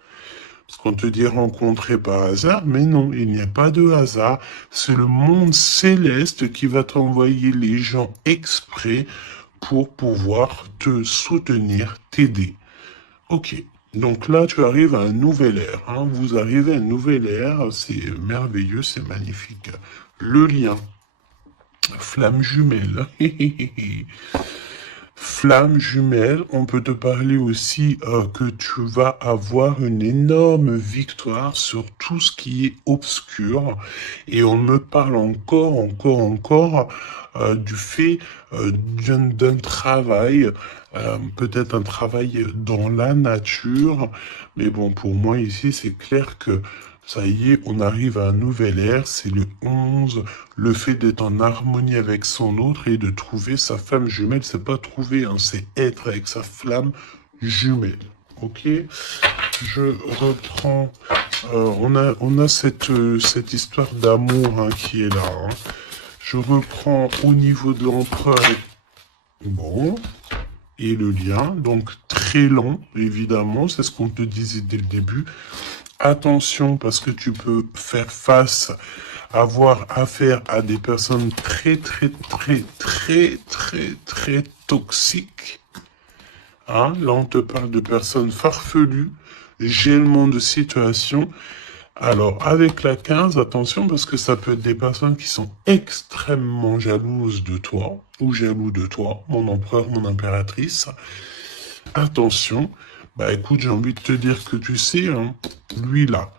Parce qu'on te dit rencontrer par hasard, mais non, il n'y a pas de hasard. C'est le monde céleste qui va t'envoyer les gens exprès pour pouvoir te soutenir, t'aider. Ok. Donc là, tu arrives à un nouvel ère. Hein. Vous arrivez à une nouvelle ère. C'est merveilleux, c'est magnifique. Le lien. Flamme jumelle. Flamme jumelle, on peut te parler aussi que tu vas avoir une énorme victoire sur tout ce qui est obscur. Et on me parle encore du fait d'un travail, peut-être un travail dans la nature. Mais bon, pour moi ici, c'est clair que ça y est, on arrive à un nouvel ère, c'est le 11. Le fait d'être en harmonie avec son autre et de trouver sa femme jumelle, c'est pas trouver, hein, c'est être avec sa flamme jumelle. Ok? Je reprends. On a cette histoire d'amour hein, qui est là. Hein. Je reprends au niveau de l'empereur. Bon. Et le lien, donc très long, évidemment, c'est ce qu'on te disait dès le début. Attention, parce que tu peux faire face, avoir affaire à des personnes très toxiques. Hein? Là, on te parle de personnes farfelues, gèlement de situation. Alors, avec la 15, attention, parce que ça peut être des personnes qui sont extrêmement jalouses de toi, ou jaloux de toi, mon empereur, mon impératrice. Attention, bah écoute, j'ai envie de te dire que tu sais, hein, lui là,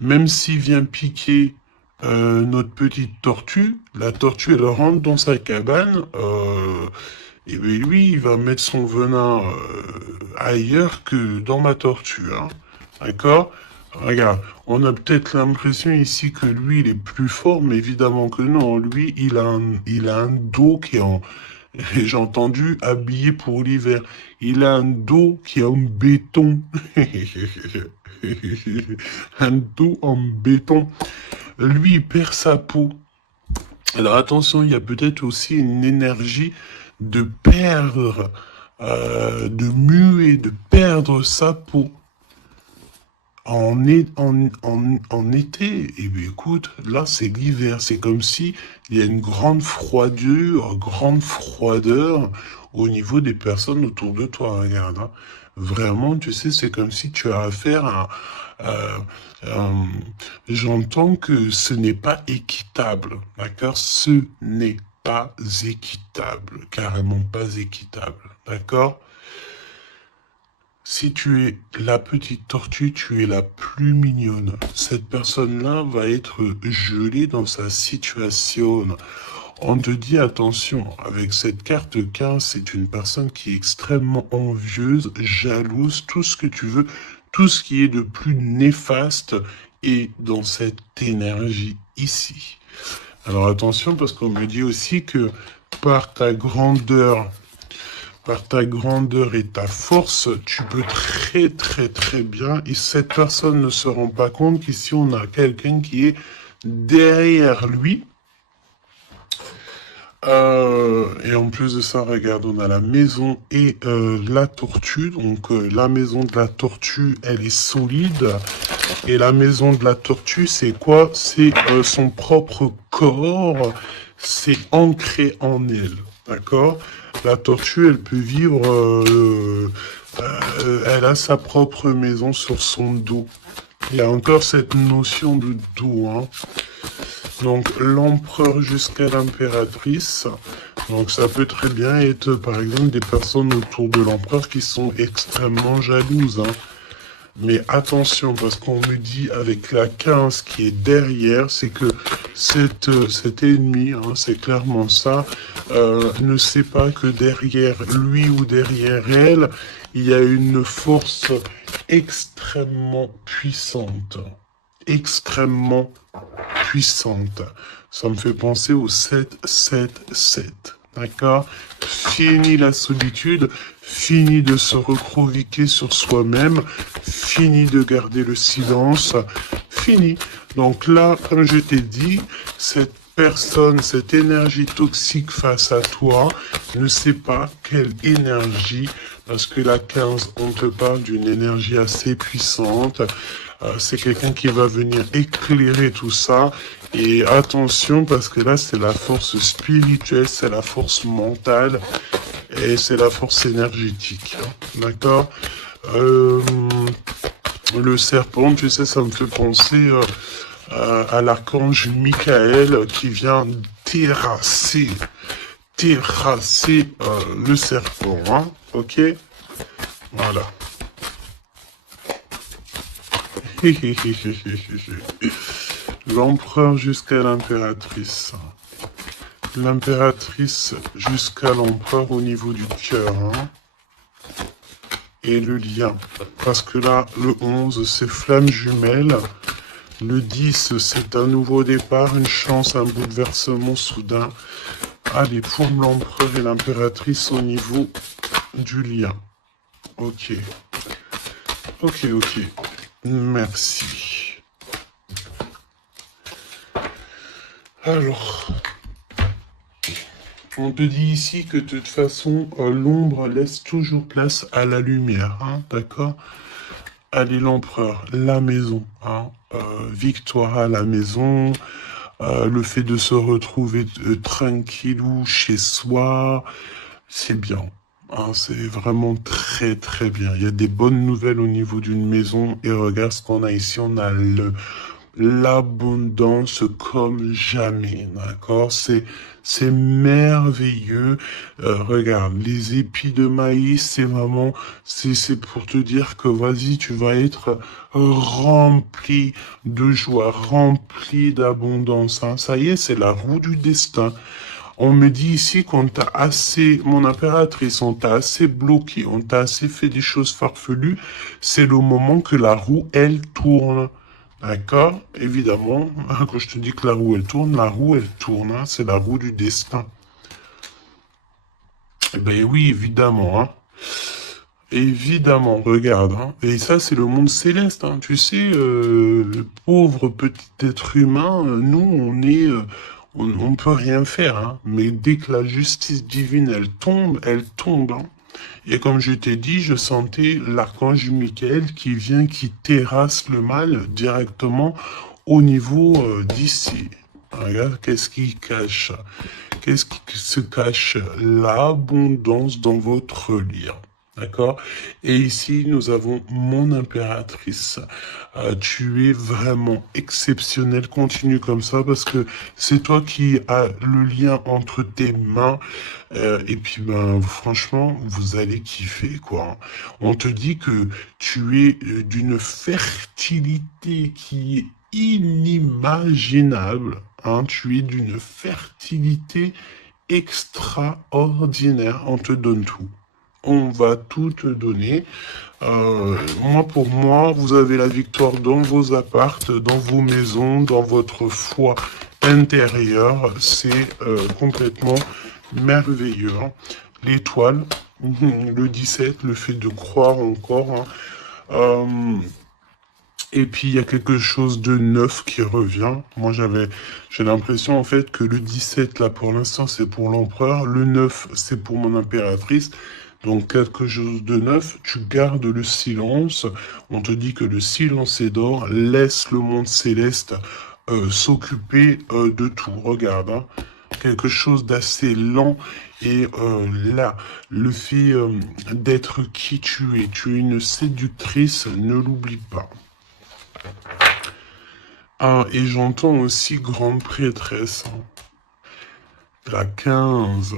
même s'il vient piquer notre petite tortue, la tortue elle rentre dans sa cabane, et bien lui il va mettre son venin ailleurs que dans ma tortue, hein, d'accord? Regarde, on a peut-être l'impression ici que lui il est plus fort, mais évidemment que non, lui il a un dos qui est en, j'ai entendu habillé pour l'hiver. Il a un dos qui est en béton. Un dos en béton. Lui, il perd sa peau. Alors attention, il y a peut-être aussi une énergie de perdre, de muer, de perdre sa peau. En été, et bien écoute, là c'est l'hiver, c'est comme si il y a une grande froideur au niveau des personnes autour de toi, regarde. Hein. Vraiment, tu sais, c'est comme si tu as affaire à... euh, euh, j'entends que ce n'est pas équitable, d'accord? Ce n'est pas équitable, carrément pas équitable, d'accord? Si tu es la petite tortue, tu es la plus mignonne. Cette personne-là va être gelée dans sa situation. On te dit attention, avec cette carte 15, c'est une personne qui est extrêmement envieuse, jalouse, tout ce que tu veux, tout ce qui est de plus néfaste est dans cette énergie ici. Alors attention parce qu'on me dit aussi que par ta grandeur et ta force, tu peux très bien, et cette personne ne se rend pas compte qu'ici on a quelqu'un qui est derrière lui. Et en plus de ça, regarde, on a la maison et la tortue. Donc la maison de la tortue, elle est solide. Et la maison de la tortue, c'est quoi? C'est son propre corps. C'est ancré en elle. D'accord? La tortue, elle peut vivre... elle a sa propre maison sur son dos. Il y a encore cette notion de dos, hein. Donc l'empereur jusqu'à l'impératrice. Donc ça peut très bien être par exemple des personnes autour de l'empereur qui sont extrêmement jalouses, hein. Mais attention, parce qu'on me dit avec la 15 qui est derrière, c'est que cet ennemi, hein, c'est clairement ça, ne sait pas que derrière lui ou derrière elle, il y a une force extrêmement puissante. Extrêmement puissante. Ça me fait penser au 7-7-7. D'accord? Fini la solitude, fini de se recroqueviller sur soi-même, fini de garder le silence, fini. Donc là, comme je t'ai dit, cette personne, cette énergie toxique face à toi, ne sait pas quelle énergie, parce que la 15, on te parle d'une énergie assez puissante. C'est quelqu'un qui va venir éclairer tout ça. Et attention, parce que là, c'est la force spirituelle, c'est la force mentale et c'est la force énergétique. D'accord? Le serpent, tu sais, ça me fait penser à l'archange Michael qui vient terrasser le serpent. Hein? Ok? Voilà. L'empereur jusqu'à l'impératrice. L'impératrice jusqu'à l'empereur au niveau du cœur. Hein. Et le lien. Parce que là, le 11, c'est flamme jumelle. Le 10, c'est un nouveau départ, une chance, un bouleversement soudain. Allez, pour l'empereur et l'impératrice au niveau du lien. Ok. Ok. Merci. Alors, on te dit ici que de toute façon, l'ombre laisse toujours place à la lumière, hein, d'accord? Allez, l'empereur, la maison, hein, victoire à la maison, le fait de se retrouver tranquillou chez soi, c'est bien. Hein, c'est vraiment très bien. Il y a des bonnes nouvelles au niveau d'une maison et regarde ce qu'on a ici. On a l'abondance comme jamais, d'accord? C'est merveilleux. Regarde, les épis de maïs, c'est vraiment, c'est pour te dire que vas-y, tu vas être rempli de joie, rempli d'abondance. Hein. Ça y est, c'est la roue du destin. On me dit ici qu'on t'a assez, mon impératrice, on t'a assez bloqué, on t'a assez fait des choses farfelues. C'est le moment que la roue, elle tourne. D'accord? Évidemment, quand je te dis que la roue, elle tourne, hein, c'est la roue du destin. Eh ben oui, évidemment, hein. Évidemment, regarde, hein. Et ça, c'est le monde céleste, hein. Tu sais, le pauvre petit être humain, nous, on est... on peut rien faire, hein. Mais dès que la justice divine, elle tombe, hein. Et comme je t'ai dit, je sentais l'archange Michael qui vient, qui terrasse le mal directement au niveau d'ici. Regarde, qu'est-ce qui cache? Qu'est-ce qui se cache? L'abondance dans votre lien. D'accord? Et ici, nous avons mon impératrice. Tu es vraiment exceptionnel. Continue comme ça parce que c'est toi qui as le lien entre tes mains. Et puis, ben, franchement, vous allez kiffer, quoi. On te dit que tu es d'une fertilité qui est inimaginable. Hein. Tu es d'une fertilité extraordinaire. On te donne tout. On va tout te donner. Moi, pour moi, vous avez la victoire dans vos appartes, dans vos maisons, dans votre foi intérieure. C'est complètement merveilleux. Hein. L'étoile, le 17, le fait de croire encore. Hein. Et puis, il y a quelque chose de neuf qui revient. Moi, j'ai l'impression, en fait, que le 17, là, pour l'instant, c'est pour l'empereur. Le 9, c'est pour mon impératrice. Donc, quelque chose de neuf. Tu gardes le silence. On te dit que le silence est d'or. Laisse le monde céleste s'occuper de tout. Regarde, hein. Quelque chose d'assez lent. Et là, le fait d'être qui tu es une séductrice, ne l'oublie pas. Ah, et j'entends aussi grande prêtresse. Hein. La 15,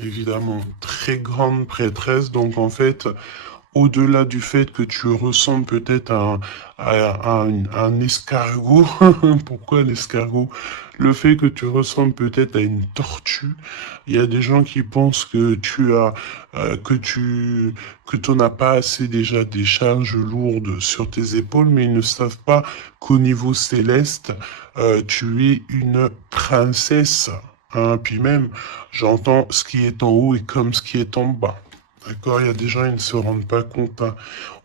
évidemment, très grande prêtresse. Donc, en fait, au-delà du fait que tu ressembles peut-être à un escargot, pourquoi l'escargot? Le fait que tu ressembles peut-être à une tortue. Il y a des gens qui pensent que que tu n'as pas assez déjà des charges lourdes sur tes épaules, mais ils ne savent pas qu'au niveau céleste, tu es une princesse. Hein, puis même, j'entends ce qui est en haut est comme ce qui est en bas. D'accord, il y a des gens, ils ne se rendent pas compte. Hein.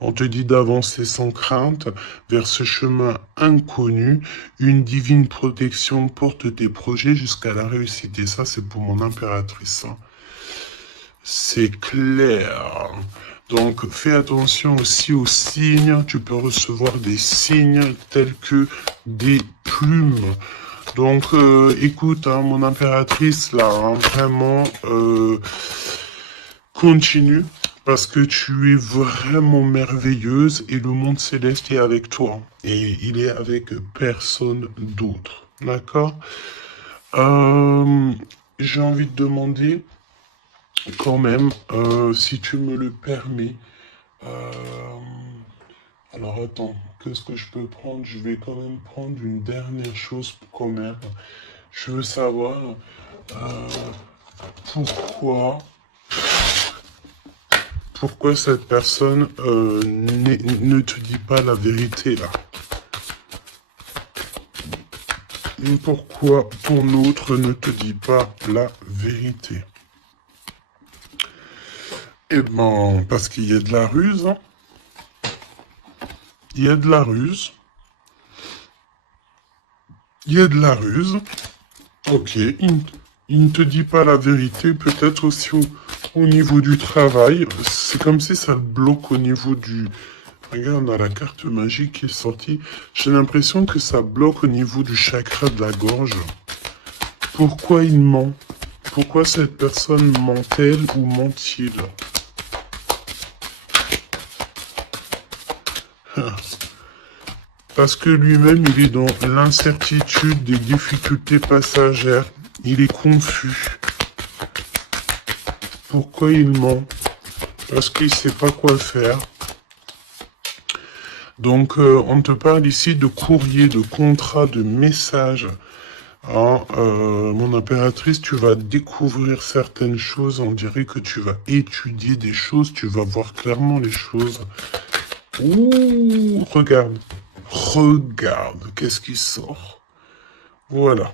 On te dit d'avancer sans crainte vers ce chemin inconnu. Une divine protection porte tes projets jusqu'à la réussite. Et ça, c'est pour mon impératrice. Hein. C'est clair. Donc, fais attention aussi aux signes. Tu peux recevoir des signes tels que des plumes. Donc, écoute, hein, mon impératrice, là, hein, vraiment, continue, parce que tu es vraiment merveilleuse et le monde céleste est avec toi. Et il est avec personne d'autre. D'accord? J'ai envie de demander, quand même, si tu me le permets, euh, alors attends, qu'est-ce que je peux prendre? Je vais quand même prendre une dernière chose quand même. Je veux savoir pourquoi, pourquoi cette personne ne te dit pas la vérité là. Pourquoi ton autre ne te dit pas la vérité? Eh ben, parce qu'il y a de la ruse. Hein. Il y a de la ruse. Il y a de la ruse. Ok, il ne te dit pas la vérité, peut-être aussi au niveau du travail. C'est comme si ça le bloque au niveau du... Regarde, on a la carte magique qui est sortie. J'ai l'impression que ça bloque au niveau du chakra de la gorge. Pourquoi il ment? Pourquoi cette personne ment-elle ou ment-il? Parce que lui-même, il est dans l'incertitude des difficultés passagères. Il est confus. Pourquoi il ment? Parce qu'il ne sait pas quoi faire. Donc, on te parle ici de courrier, de contrat, de message. Hein, mon impératrice, tu vas découvrir certaines choses. On dirait que tu vas étudier des choses. Tu vas voir clairement les choses. Ouh, regarde. Regarde, qu'est-ce qui sort? Voilà.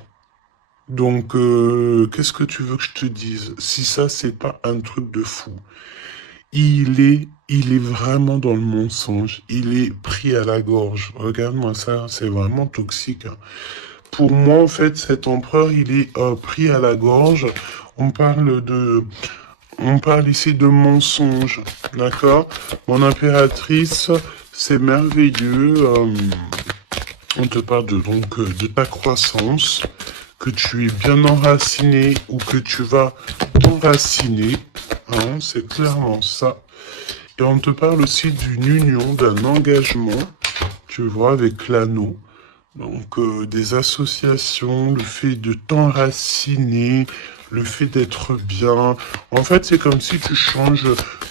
Donc, qu'est-ce que tu veux que je te dise? Si ça, c'est pas un truc de fou. Il est vraiment dans le mensonge. Il est pris à la gorge. Regarde-moi ça, c'est vraiment toxique. Hein. Pour moi, en fait, cet empereur, il est pris à la gorge. On parle ici de mensonge, d'accord? Mon impératrice, c'est merveilleux. On te parle donc de ta croissance, que tu es bien enraciné ou que tu vas t'enraciner. hein, c'est clairement ça. Et on te parle aussi d'une union, d'un engagement, tu vois, avec l'anneau. Donc, des associations, le fait de t'enraciner, le fait d'être bien. En fait, c'est comme si tu changes.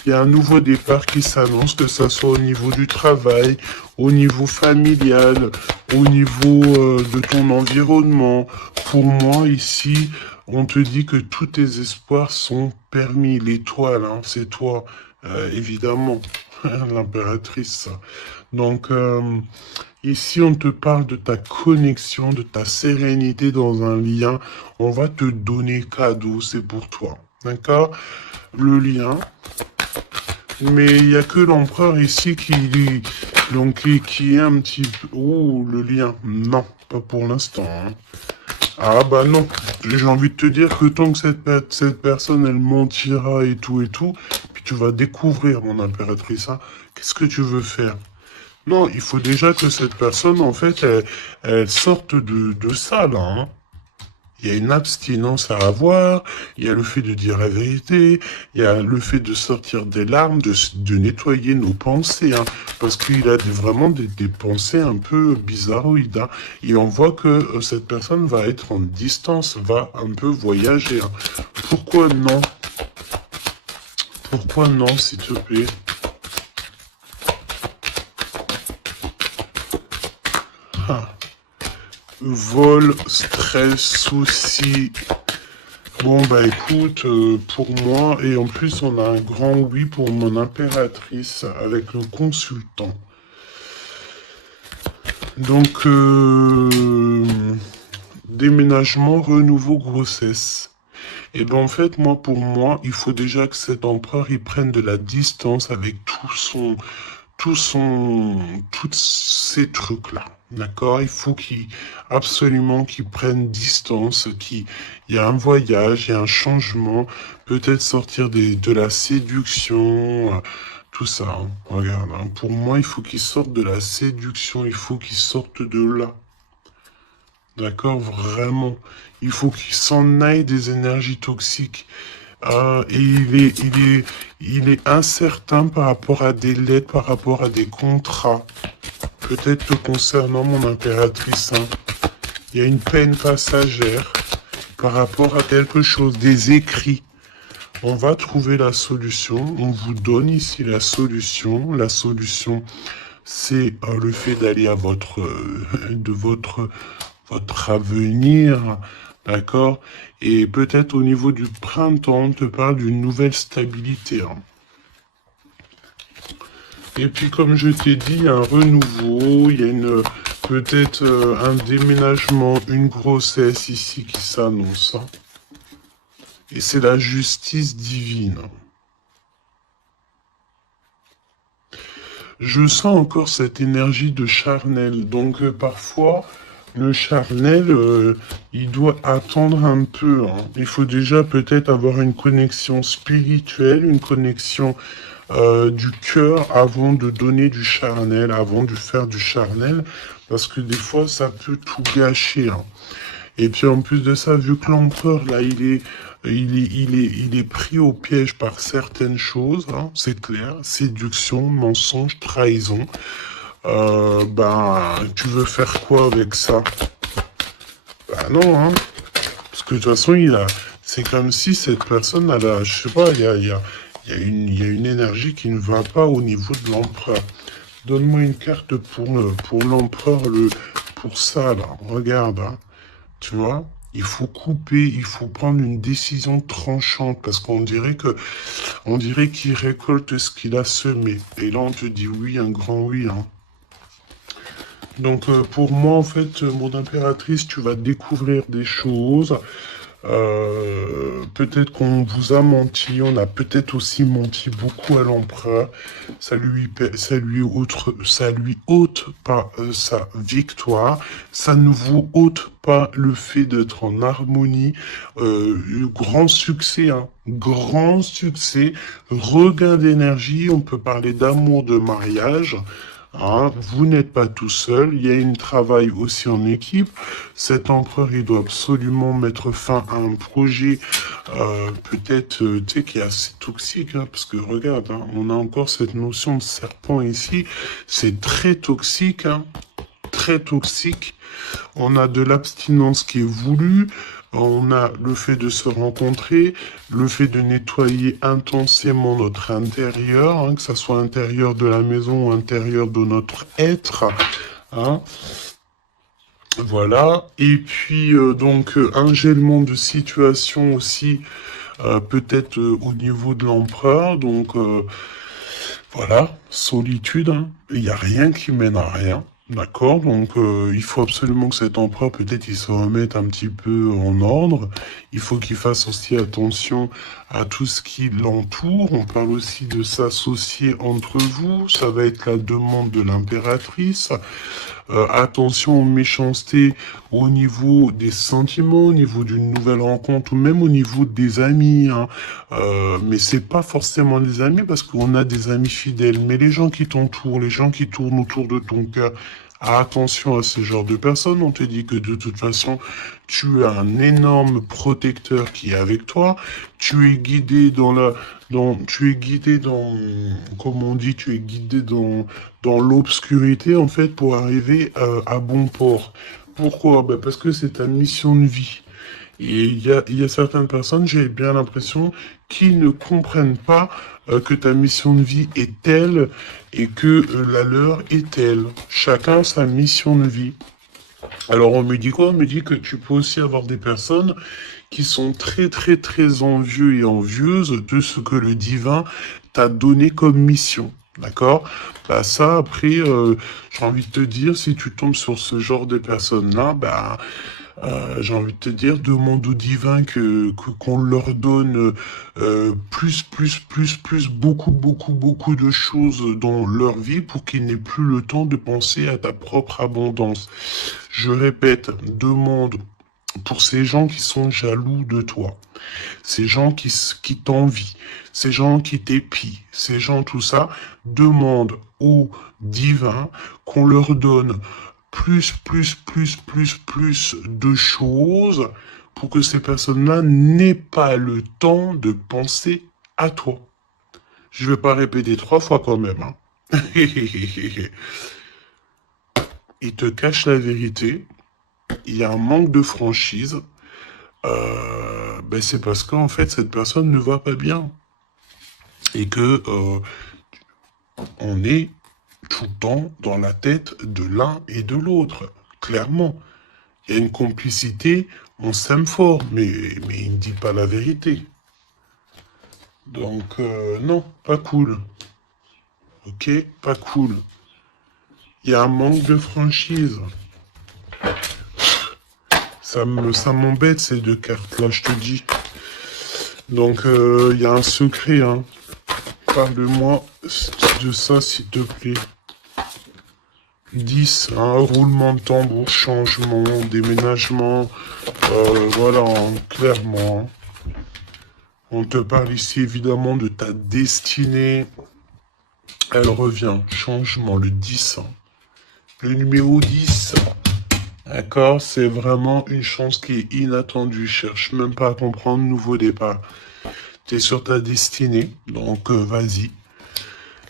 Il y a un nouveau départ qui s'annonce, que ça soit au niveau du travail, au niveau familial, au niveau de ton environnement. Pour moi, ici, on te dit que tous tes espoirs sont permis. L'étoile, hein, c'est toi, évidemment, l'impératrice. Ça. Donc, ici, on te parle de ta connexion, de ta sérénité dans un lien. On va te donner cadeau, c'est pour toi. D'accord? Le lien. Mais il n'y a que l'empereur ici qui est un petit peu... Oh, le lien. Non, pas pour l'instant. Hein. Ah bah non. J'ai envie de te dire que tant que cette personne, elle mentira et tout, puis tu vas découvrir, mon impératrice, hein, qu'est-ce que tu veux faire? Non, il faut déjà que cette personne, en fait, elle sorte de ça, là. Hein. Il y a une abstinence à avoir, il y a le fait de dire la vérité, il y a le fait de sortir des larmes, de nettoyer nos pensées, hein, parce qu'il a vraiment des pensées un peu bizarroïdes. Hein, et on voit que cette personne va être en distance, va un peu voyager. Hein. Pourquoi non? Pourquoi non, s'il te plaît? Ah. Vol, stress, soucis. Bon bah écoute, pour moi, et en plus on a un grand oui pour mon impératrice avec le consultant. Donc, déménagement, renouveau, grossesse. Et ben en fait, pour moi, il faut déjà que cet empereur, il prenne de la distance avec tous ces trucs-là. D'accord? Il faut absolument qu'il prenne distance, il y a un voyage, il y a un changement, peut-être sortir de la séduction, tout ça. Hein. Regarde, hein. Pour moi, il faut qu'il sorte de la séduction, il faut qu'il sorte de là. D'accord? Vraiment. Il faut qu'il s'en aille des énergies toxiques. Et il est incertain par rapport à des lettres, par rapport à des contrats. Peut-être te concernant mon impératrice. Hein. Il y a une peine passagère par rapport à quelque chose, des écrits. On va trouver la solution. On vous donne ici la solution. La solution, c'est le fait d'aller à votre avenir, d'accord? Et peut-être au niveau du printemps, on te parle d'une nouvelle stabilité. Hein. Et puis comme je t'ai dit, un renouveau, il y a peut-être un déménagement, une grossesse ici qui s'annonce. Hein. Et c'est la justice divine. Je sens encore cette énergie de charnel. Donc parfois, le charnel, il doit attendre un peu. Hein. Il faut déjà peut-être avoir une connexion spirituelle, une connexion du cœur avant de donner du charnel, avant de faire du charnel, parce que des fois, ça peut tout gâcher. Hein. Et puis en plus de ça, vu que l'empereur, là, il est pris au piège par certaines choses, hein, c'est clair, séduction, mensonge, trahison. Tu veux faire quoi avec ça? Bah non, hein. Parce que de toute façon, c'est comme si cette personne, je sais pas, il y a une énergie qui ne va pas au niveau de l'empereur. Donne-moi une carte pour l'empereur, pour ça, là. Regarde, hein. Tu vois? Il faut couper, il faut prendre une décision tranchante parce on dirait qu'il récolte ce qu'il a semé. Et là, on te dit oui, un grand oui, hein. Donc, pour moi, en fait, mon impératrice, tu vas découvrir des choses. Peut-être qu'on vous a menti, on a peut-être aussi menti beaucoup à l'empereur. Ça lui ôte pas sa victoire. Ça ne vous ôte pas le fait d'être en harmonie. Grand succès, hein. Grand succès. Regain d'énergie. On peut parler d'amour, de mariage. Hein, vous n'êtes pas tout seul, il y a un travail aussi en équipe. Cet empereur, il doit absolument mettre fin à un projet, peut-être, tu sais, qui est assez toxique, hein, parce que regarde, hein, on a encore cette notion de serpent ici, c'est très toxique, hein, très toxique. On a de l'abstinence qui est voulue, on a le fait de se rencontrer, le fait de nettoyer intensément notre intérieur, hein, que ce soit intérieur de la maison ou intérieur de notre être. Hein. Voilà. Et puis, un gèlement de situation aussi, peut-être au niveau de l'empereur. Donc, voilà, solitude, hein. Il n'y a rien qui mène à rien. D'accord, donc il faut absolument que cet empereur, peut-être, il se remette un petit peu en ordre. Il faut qu'il fasse aussi attention à tout ce qui l'entoure. On parle aussi de s'associer entre vous. Ça va être la demande de l'impératrice. Attention aux méchancetés au niveau des sentiments, au niveau d'une nouvelle rencontre ou même au niveau des amis. Hein. Mais c'est pas forcément des amis parce qu'on a des amis fidèles. Mais les gens qui t'entourent, les gens qui tournent autour de ton cœur, attention à ce genre de personnes. On te dit que de toute façon, tu as un énorme protecteur qui est avec toi. Tu es guidé tu es guidé dans, comment on dit, tu es guidé dans l'obscurité, en fait, pour arriver à bon port. Pourquoi? Ben parce que c'est ta mission de vie. Et il y a certaines personnes, j'ai bien l'impression, qui ne comprennent pas que ta mission de vie est telle et que la leur est telle. Chacun a sa mission de vie. Alors on me dit quoi? On me dit que tu peux aussi avoir des personnes qui sont très très très envieux et envieuses de ce que le divin t'a donné comme mission. D'accord? Bah ça après, j'ai envie de te dire, si tu tombes sur ce genre de personnes-là, bah j'ai envie de te dire, demande au divin qu'on leur donne beaucoup de choses dans leur vie pour qu'ils n'aient plus le temps de penser à ta propre abondance. Je répète, demande pour ces gens qui sont jaloux de toi, ces gens qui t'envient, ces gens qui t'épient, ces gens tout ça, demande au divin qu'on leur donne plus de choses pour que ces personnes-là n'aient pas le temps de penser à toi. Je vais pas répéter 3 fois quand même. Hein. Il te cache la vérité. Il y a un manque de franchise. C'est parce qu'en fait, cette personne ne va pas bien. Et que on est tout le temps dans la tête de l'un et de l'autre. Clairement. Il y a une complicité, on s'aime fort, mais il ne dit pas la vérité. Donc, non, pas cool. Ok, pas cool. Il y a un manque de franchise. Ça m'embête ces 2 cartes-là, je te dis. Donc, il y a un secret, hein. Parle-moi de ça, s'il te plaît. 10, hein, roulement de tambour, changement, déménagement, voilà, hein, clairement. Hein. On te parle ici évidemment de ta destinée. Elle revient, changement, le 10. Hein. Le numéro 10. D'accord, c'est vraiment une chance qui est inattendue. Cherche même pas à comprendre, nouveau départ. T'es sur ta destinée, donc vas-y.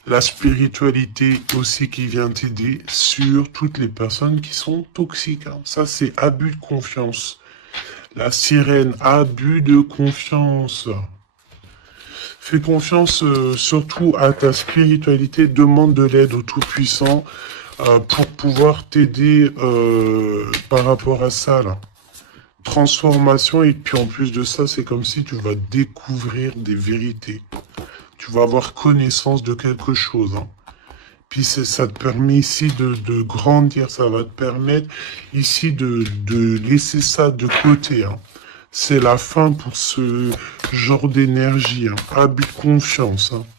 La spiritualité aussi qui vient t'aider sur toutes les personnes qui sont toxiques. Hein. Ça, c'est abus de confiance. La sirène, abus de confiance. Fais confiance surtout à ta spiritualité. Demande de l'aide au Tout-Puissant pour pouvoir t'aider par rapport à ça. Là. Transformation, et puis en plus de ça, c'est comme si tu vas découvrir des vérités. Tu vas avoir connaissance de quelque chose. Hein. Puis ça te permet ici de grandir, ça va te permettre ici de laisser ça de côté. Hein. C'est la fin pour ce genre d'énergie. Hein. Abus de confiance. Hein.